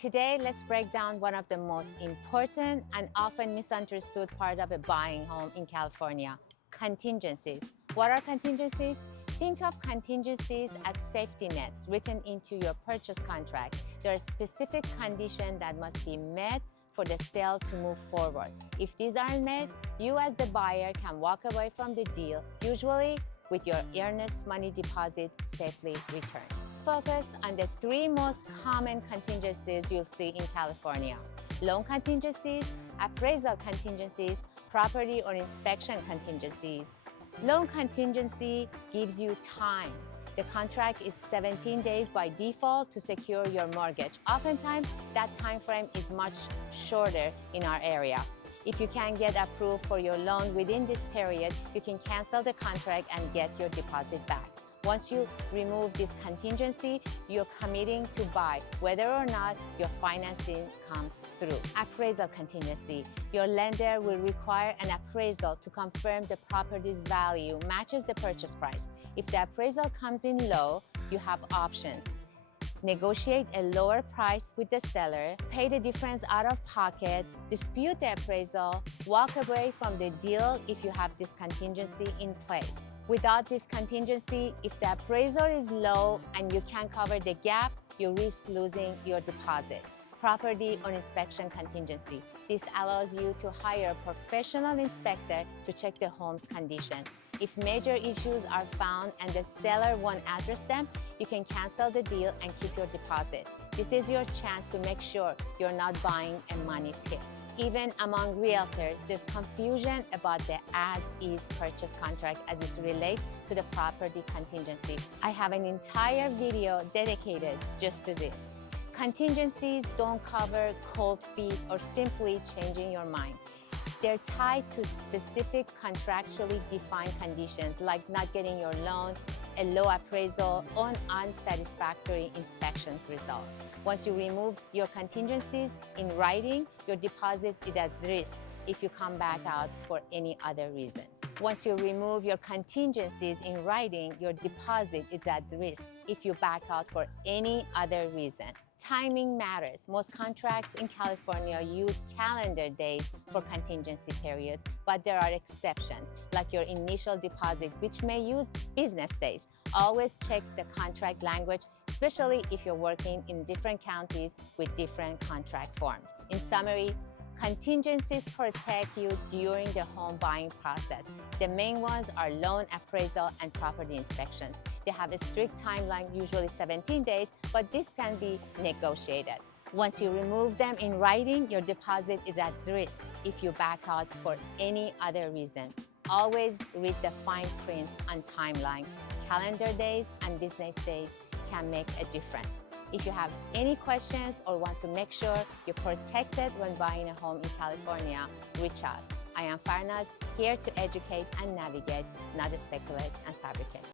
Today, let's break down one of the most important and often misunderstood part of a buying home in California, contingencies. What are contingencies? Think of contingencies as safety nets written into your purchase contract. There are specific conditions that must be met for the sale to move forward. If these aren't met, you as the buyer can walk away from the deal, usually with your earnest money deposit safely returned. Let's focus on the three most common contingencies you'll see in California: loan contingencies, appraisal contingencies, property or inspection contingencies. Loan contingency gives you time. The contract is 17 days by default to secure your mortgage. Oftentimes, that time frame is much shorter in our area. If you can get approved for your loan within this period, you can cancel the contract and get your deposit back. Once you remove this contingency, you're committing to buy, whether or not your financing comes through. Appraisal contingency. Your lender will require an appraisal to confirm the property's value matches the purchase price. If the appraisal comes in low, you have options. Negotiate a lower price with the seller, pay the difference out of pocket, dispute the appraisal, walk away from the deal if you have this contingency in place. Without this contingency, if the appraisal is low and you can't cover the gap, you risk losing your deposit. Property or inspection contingency. This allows you to hire a professional inspector to check the home's condition. If major issues are found and the seller won't address them, you can cancel the deal and keep your deposit. This is your chance to make sure you're not buying a money pit. Even among realtors, there's confusion about the as-is purchase contract as it relates to the property contingency. I have an entire video dedicated just to this. Contingencies don't cover cold feet or simply changing your mind. They're tied to specific contractually defined conditions like not getting your loan, a low appraisal, or unsatisfactory inspections results. Once you remove your contingencies in writing, your deposit is at risk if you come back out for any other reasons. Once you remove your contingencies in writing, your deposit is at risk if you back out for any other reason. Timing matters. Most contracts in California use calendar days for contingency periods, but there are exceptions, like your initial deposit, which may use business days. Always check the contract language, especially if you're working in different counties with different contract forms. In summary, contingencies protect you during the home buying process. The main ones are loan, appraisal, and property inspections. They have a strict timeline, usually 17 days, but this can be negotiated. Once you remove them in writing, your deposit is at risk if you back out for any other reason. Always read the fine print on timeline. Calendar days and business days can make a difference. If you have any questions or want to make sure you're protected when buying a home in California, reach out. I am Farnaz, here to educate and navigate, not to speculate and fabricate.